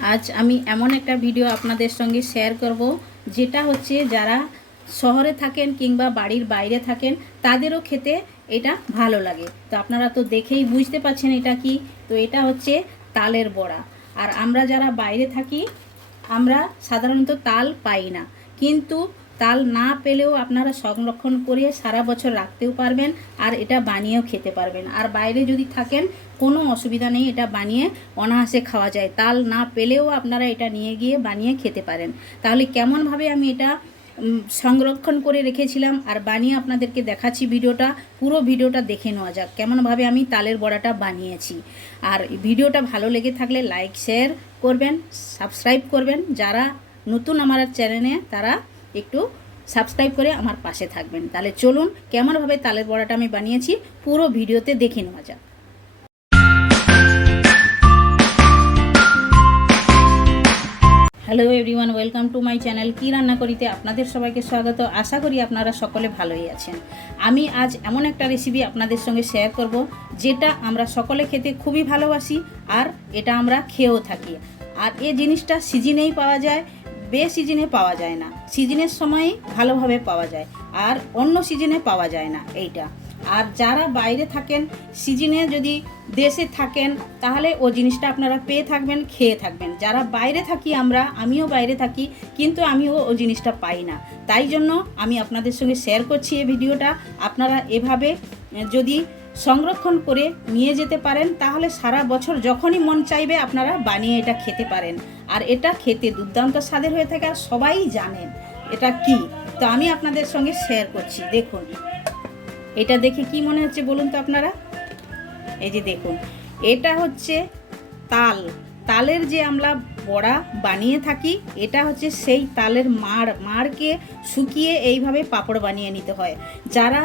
আজ আমি এমন একটা ভিডিও আপনাদের সঙ্গে শেয়ার করব, যেটা হচ্ছে যারা শহরে থাকেন কিংবা বাড়ির বাইরে থাকেন, তাদেরও খেতে এটা ভালো লাগে। তো আপনারা তো দেখেই বুঝতে পারছেন এটা কি। তো এটা হচ্ছে তালের বড়া। আর আমরা যারা বাইরে থাকি, আমরা সাধারণত তাল পাই না। কিন্তু তাল না পেলেও আপনারা সংরক্ষণ করে সারা বছর রাখতেও পারবেন আর এটা বানিয়েও খেতে পারবেন। আর বাইরে যদি থাকেন, কোনো অসুবিধা নেই, এটা বানিয়ে অনায়াসে খাওয়া যায়। তাল না পেলেও আপনারা এটা নিয়ে গিয়ে বানিয়ে খেতে পারেন। তাহলে কেমনভাবে আমি এটা সংরক্ষণ করে রেখেছিলাম আর বানিয়ে আপনাদেরকে দেখাচ্ছি ভিডিওটা, পুরো ভিডিওটা দেখে নেওয়া যাক, কেমনভাবে আমি তালের বড়াটা বানিয়েছি। আর ভিডিওটা ভালো লেগে থাকলে লাইক, শেয়ার করবেন, সাবস্ক্রাইব করবেন, যারা নতুন আমার চ্যানেলে, তারা একটু সাবস্ক্রাইব করে আমার পাশে থাকবেন। তাহলে চলুন কেমনভাবে তালের বড়াটা আমি বানিয়েছি, পুরো ভিডিওতে দেখে নেওয়া যাক। Hello everyone welcome to my channel কী রান্না করিতে আপনাদের সবাইকে স্বাগত। আশা করি আপনারা সকলে ভালোই আছেন। আমি আজ এমন একটা রেসিপি আপনাদের সঙ্গে শেয়ার করব, যেটা আমরা সকলে খেতে খুবই ভালোবাসি আর এটা আমরা খেয়েও থাকি। আর এই জিনিসটা সিজনেই পাওয়া যায় বে সিজনে পাওয়া যায় না। সিজনের সময়ই ভালোভাবে পাওয়া যায়, আর অন্য সিজনে পাওয়া যায় না এইটা। আর যারা বাইরে থাকেন সিজনে যদি দেশে থাকেন, তাহলে ও জিনিসটা আপনারা পেয়ে থাকবেন, খেয়ে থাকবেন। যারা বাইরে থাকি আমরা, আমিও বাইরে থাকি, কিন্তু আমিও ও জিনিসটা পাই না। তাই জন্য আমি আপনাদের সঙ্গে শেয়ার করছি এই ভিডিওটা। আপনারা এভাবে যদি সংরক্ষণ করে নিয়ে যেতে পারেন, তাহলে সারা বছর যখনই মন চাইবে আপনারা বানিয়ে এটা খেতে পারেন। আর এটা খেতে দুর্দান্ত স্বাদের হয়ে থাকে আর সবাই জানেন এটা কি। তো আমি আপনাদের সঙ্গে শেয়ার করছি, দেখুন। এটা দেখে কি মনে হচ্ছে বলুন তো আপনারা? এই যে দেখুন, এটা হচ্ছে তাল। তালের যে আমরা বড়া বানিয়ে থাকি, এটা হচ্ছে সেই তালের মাড়। মাড়কে শুকিয়ে এইভাবে পাঁপড় বানিয়ে নিতে হয়। যারা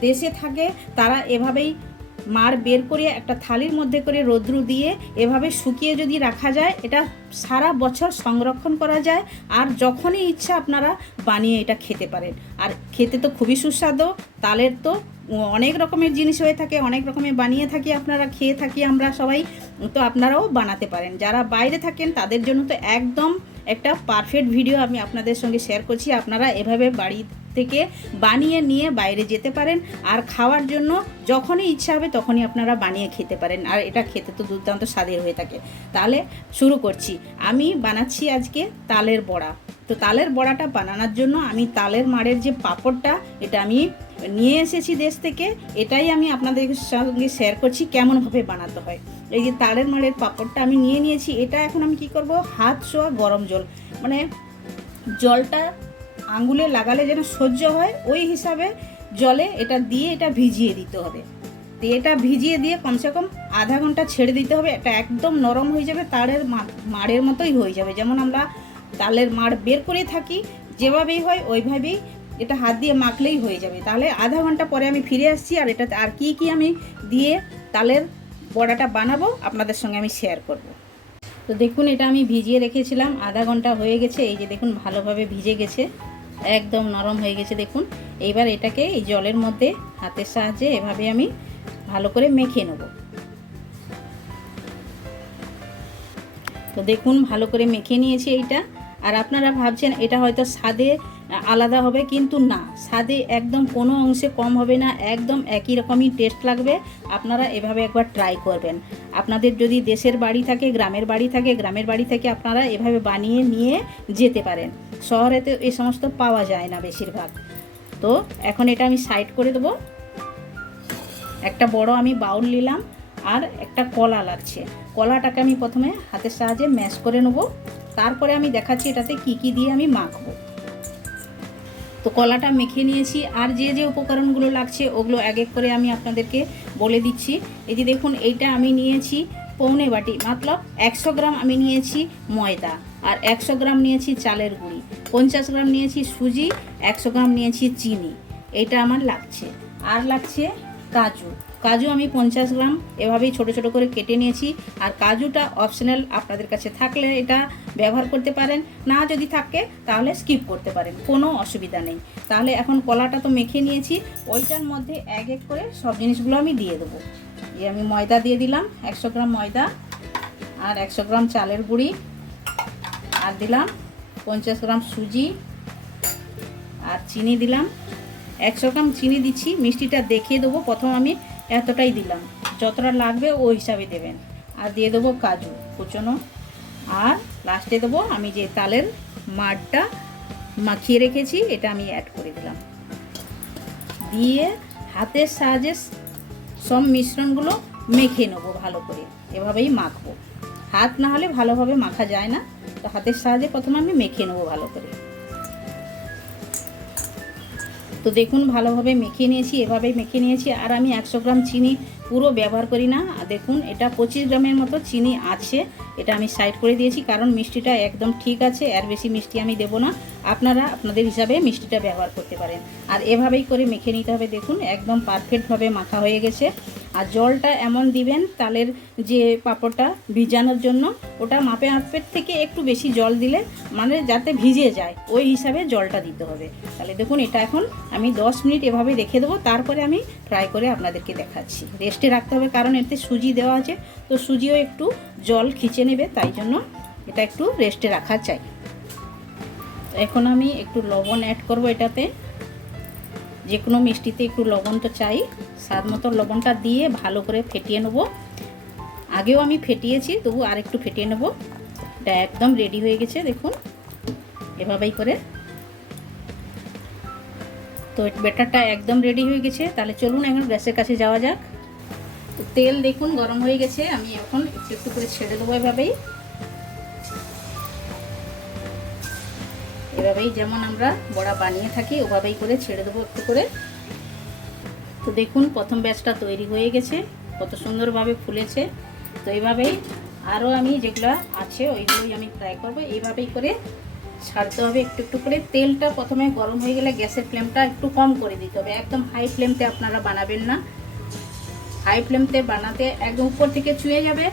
দেশে থাকে, তারা এভাবেই মার বের করে একটা থালির মধ্যে করে রৌদ্র দিয়ে এভাবে শুকিয়ে যদি রাখা যায়, এটা সারা বছর সংরক্ষণ করা যায় আর যখনই ইচ্ছা আপনারা বানিয়ে এটা খেতে পারেন। আর খেতে তো খুবই সুস্বাদু, তালের তো অনেক রকমের জিনিস হয়ে থাকে, অনেক রকমের বানিয়ে থাকি আপনারা, খেয়ে থাকি আমরা সবাই, তো আপনারাও বানাতে পারেন। যারা বাইরে থাকেন, তাদের জন্য তো একদম একটা পারফেক্ট ভিডিও আমি আপনাদের সঙ্গে শেয়ার করছি। আপনারা এভাবে বাড়ি থেকে বানিয়ে নিয়ে বাইরে যেতে পারেন আর খাওয়ার জন্য যখনই ইচ্ছা হবে তখনই আপনারা বানিয়ে খেতে পারেন। আর এটা খেতে তো দুর্দান্ত স্বাদের হয়ে থাকে। তাহলে শুরু করছি। আমি বানাচ্ছি আজকে তালের বড়া। তো তালের বড়াটা বানানোর জন্য আমি তালের মাড়ের যে পাঁপড়টা, এটা আমি নিয়ে এসেছি দেশ থেকে। এটাই আমি আপনাদের সঙ্গে শেয়ার করছি কেমনভাবে বানাতে হয়। এই যে তালের মাড়ের পাঁপড়টা আমি নিয়ে নিয়েছি। এটা এখন আমি কি করব? হাত শোয়া গরম জল। মানে জলটা আঙ্গুলে লাগালে যেন সহ্য হয়, ওই হিসাবে জলে এটা দিয়ে এটা ভিজিয়ে দিতে হবে। তো এটা ভিজিয়ে দিয়ে কমসে কম আধা ঘণ্টা ছেড়ে দিতে হবে, এটা একদম নরম হয়ে যাবে, তারের মাড়ের মতোই হয়ে যাবে। যেমন আমরা তালের মাড় বের করে থাকি, যেভাবেই হয় ওইভাবেই এটা হাত দিয়ে মাখলেই হয়ে যাবে। তাহলে আধা ঘণ্টা পরে আমি ফিরে আসছি আর এটাতে আর কি কি আমি দিয়ে তালের বড়াটা বানাবো আপনাদের সঙ্গে আমি শেয়ার করব। তো দেখুন, এটা আমি ভিজিয়ে রেখেছিলাম, আধা ঘণ্টা হয়ে গেছে, এই যে দেখুন ভালোভাবে ভিজে গেছে। একদম নরম হয়ে গেছে দেখুন। এইবার এটাকে এই জলের মধ্যে হাতের সাহায্যে এভাবে আমি ভালো করে মেখে নেব। তো দেখুন ভালো করে মেখে নিয়েছি এইটা। আর আপনারা ভাবছেন এটা হয়তো স্বাদে আলাদা হবে, কিন্তু না। স্বাদে একদম কোনো অংশে কম হবে না, একদম একই রকমই টেস্ট লাগবে। আপনারা এভাবে একবার ট্রাই করবেন। আপনাদের যদি দেশের বাড়ি থাকে, গ্রামের বাড়ি থাকে, গ্রামের বাড়ি থেকে আপনারা এভাবে বানিয়ে নিয়ে যেতে পারেন। শহরে তো এই সমস্ত পাওয়া যায় না বেশিরভাগ। তো এখন এটা আমি সাইড করে দেবো। একটা বড় আমি বাউল নিলাম, আর একটা কলা লাগছে। কলাটাকে আমি প্রথমে হাতের সাহায্যে ম্যাশ করে নেব। তারপরে আমি দেখাচ্ছি এটাতে কি কি দিয়ে আমি মাখবো। তো কলাটা মেখে নিয়েছি। আর যে যে উপকরণগুলো লাগছে, ওগুলো এক এক করে আমি আপনাদেরকে বলে দিচ্ছি। এই যে দেখুন, এইটা আমি নিয়েছি পৌনে বাটি, মতলব একশো গ্রাম আমি নিয়েছি ময়দা আর একশো গ্রাম নিয়েছি চালের গুঁড়ি, পঞ্চাশ গ্রাম নিয়েছি সুজি, একশো গ্রাম নিয়েছি চিনি। এটা আমার লাগছে। আর লাগছে কাজু। কাজু আমি পঞ্চাশ গ্রাম, এভাবেই ছোট ছোট করে কেটে নিয়েছি। আর কাজুটা অপশনাল আপনাদের কাছে থাকলে এটা ব্যবহার করতে পারেন। না যদি থাকে, তাহলে স্কিপ করতে পারেন। কোনো অসুবিধা নেই। তাহলে এখন কলাটা তো মেখে নিয়েছি। ওইটার মধ্যে এক এক করে সব জিনিসগুলো আমি দিয়ে দেবো। এই আমি ময়দা দিয়ে দিলাম। একশো গ্রাম ময়দা আর একশো গ্রাম চালের গুঁড়ি আর দিলাম পঞ্চাশ গ্রাম সুজি আর চিনি দিলাম। একশো গ্রাম চিনি দিচ্ছি। মিষ্টিটা দেখিয়ে দেবো। প্রথম আমি এতটাই দিলাম। যতটা লাগবে ওই হিসাবে দেবেন। আর দিয়ে দেবো কাজু, কুচনো। আর লাস্টে দেবো আমি যে তালের মাঠটা মাখিয়ে রেখেছি, এটা আমি অ্যাড করে দিলাম। দিয়ে হাতের সাহায্যে সব মিশ্রণগুলো মেখে নেব ভালো করে। এভাবেই মাখবো। হাত না হলে ভালোভাবে মাখা যায় না। তো হাতের সাহায্যে প্রথমে আমি মেখে নেব ভালো করে। তো দেখুন, ভালোভাবে মেখে নিয়েছি, এভাবে মেখে নিয়েছি। আর আমি একশো গ্রাম চিনি পুরো ব্যবহার করি না। দেখুন, এটা পঁচিশ গ্রামের মতো চিনি আছে। এটা আমি সাইড করে দিয়েছি, কারণ মিষ্টিটা একদম ঠিক আছে, আর বেশি মিষ্টি আমি দেবো না। আপনারা আপনাদের হিসাবে মিষ্টিটা ব্যবহার করতে পারেন। আর এভাবেই করে মেখে নিতে হবে, দেখুন, একদম পারফেক্টভাবে মাখা হয়ে গেছে। আর জলটা এমন দিবেন তালের যে পাঁপড়টা ভিজানোর জন্য, ওটা মাপে মাপের থেকে একটু বেশি জল দিলে মানে যাতে ভিজে যায়, ওই হিসাবে জলটা দিতে হবে। তাহলে দেখুন, এটা এখন আমি 10 মিনিট এভাবে রেখে দেবো, তারপরে আমি ফ্রাই করে আপনাদেরকে দেখাচ্ছি। রেস্টে রাখতে হবে, কারণ এতে সুজি দেওয়া আছে, তো সুজিও একটু জল খিচে নেবে, তাই জন্য এটা একটু রেস্টে রাখা চাই। এখন আমি একটু লবণ অ্যাড করব এটাতে। যে কোনো মিষ্টিতে একটু লবণ তো চাই। স্বাদ মতো লবণটা দিয়ে ভালো করে ফেটিয়ে নেব। আগেও আমি ফেটিয়েছি, তবু আর একটু ফেটিয়ে নেব। এটা একদম রেডি হয়ে গেছে, দেখুন। এভাবেই করে। তো বেটারটা একদম রেডি হয়ে গেছে। তাহলে চলুন এখন গ্যাসের কাছে যাওয়া যাক। তেল দেখুন গরম হয়ে গেছে। আমি এখন একটু একটু করে ছেড়ে দেবো এভাবেই। এভাবেই যেমন আমরা বড়া বানিয়ে থাকি, ওভাবেই করে ছেড়ে দেবো একটু করে। তো দেখুন, প্রথম ব্যাচটা তৈরি হয়ে গেছে, কত সুন্দরভাবে ফুলেছে। তো এইভাবেই আরও আমি যেগুলো আছে, ওইগুলোই আমি ফ্রাই করব। এইভাবেই করে ছাড়তে হবে একটু একটু করে। তেলটা প্রথমে গরম হয়ে গেলে গ্যাসের ফ্লেমটা একটু কম করে দিতে হবে। একদম হাই ফ্লেমতে আপনারা বানাবেন না। হাই ফ্লেমতে বানাতে একদম উপর থেকে চুয়ে যাবে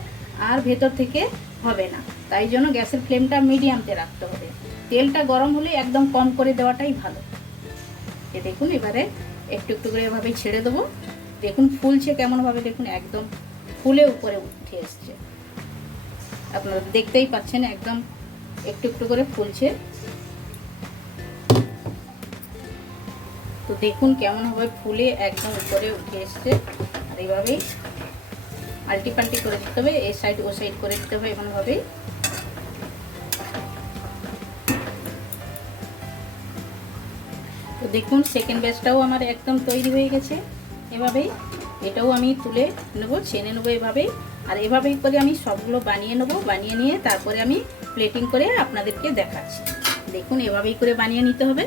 আর ভেতর থেকে হবে না। তাই জন্য গ্যাসের ফ্লেমটা মিডিয়ামতে রাখতে হবে। তেলটা গরম হলে একদম কম করে দেওয়াটাই ভালো। এ দেখুন, এবারে একটু একটু করে এভাবে ছেড়ে দেবো। দেখুন, ফুলছে কেমনভাবে, দেখুন, একদম ফুলে উপরে উঠে এসছে। আপনারা দেখতেই পাচ্ছেন, একদম একটু একটু করে ফুলছে। তো দেখুন, কেমনভাবে ফুলে একদম উপরে উঠে এসছে। আর এইভাবেই আল্টি পাল্টি করে দিতে হবে, এ সাইড, ও সাইড করে দিতে হবে এমনভাবেই। দেখুন সেকেন্ড ব্যাচটাও আমার একদম তৈরি হয়ে গেছে। এভাবেই এটাও আমি তুলে নেব ছেনে নেব এভাবেই। আর এভাবেই করে আমি সবগুলো বানিয়ে নেব, বানিয়ে নিয়ে তারপরে আমি প্লেটিং করে আপনাদেরকে দেখাচ্ছি। দেখুন, এভাবেই করে বানিয়ে নিতে হবে।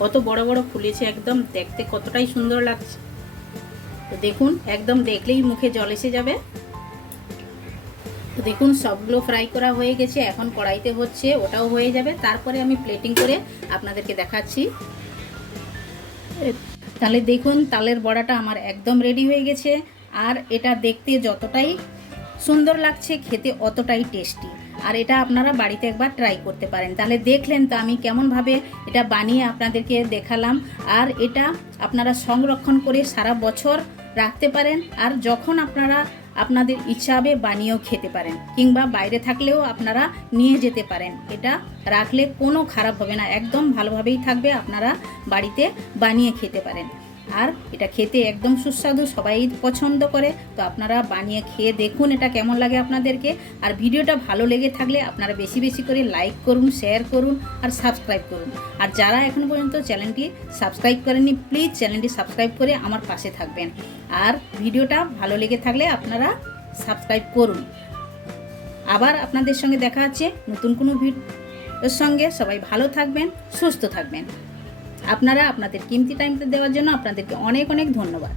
কত বড় বড় ফুলেছে একদম, দেখতে কতটাই সুন্দর লাগছে। তো দেখুন, একদম দেখলেই মুখে জল এসে যাবে। তো দেখুন, সবগুলো ফ্রাই করা হয়ে গেছে, এখন কড়াইতে হচ্ছে, ওটাও হয়ে যাবে। তারপরে আমি প্লেটিং করে আপনাদেরকে দেখাচ্ছি। তাহলে দেখুন, তালের বড়াটা আমার একদম রেডি হয়ে গেছে। আর এটা দেখতে যতটাই সুন্দর লাগছে, খেতে অতটাই টেস্টি আর এটা আপনারা বাড়িতে একবার ট্রাই করতে পারেন। তাহলে দেখলেন তো আমি কেমনভাবে এটা বানিয়ে আপনাদেরকে দেখালাম। আর এটা আপনারা সংরক্ষণ করে সারা বছর রাখতে পারেন। আর যখন আপনারা আপনাদের ইচ্ছা হবে বানিয়েও খেতে পারেন কিংবা বাইরে থাকলেও আপনারা নিয়ে যেতে পারেন। এটা রাখলে কোনো খারাপ হবে না। একদম ভালোভাবেই থাকবে। আপনারা বাড়িতে বানিয়ে খেতে পারেন। আর এটা খেতে একদম সুস্বাদু, সবাই পছন্দ করে। তো আপনারা বানিয়ে খেয়ে দেখুন এটা কেমন লাগে আপনাদেরকে। আর ভিডিওটা ভালো লেগে থাকলে আপনারা বেশি বেশি করে লাইক করুন শেয়ার করুন আর সাবস্ক্রাইব করুন। আর যারা এখন পর্যন্ত চ্যানেলটি সাবস্ক্রাইব করেনি প্লিজ চ্যানেলটি সাবস্ক্রাইব করে আমার পাশে থাকবেন। আর ভিডিওটা ভালো লেগে থাকলে আপনারা সাবস্ক্রাইব করুন। আবার আপনাদের সঙ্গে দেখা আছে নতুন কোনো ভিডিওর সঙ্গে। সবাই ভালো থাকবেন, সুস্থ থাকবেন। আপনারা আপনাদের কিমতি টাইমটা দেওয়ার জন্য আপনাদেরকে অনেক অনেক ধন্যবাদ।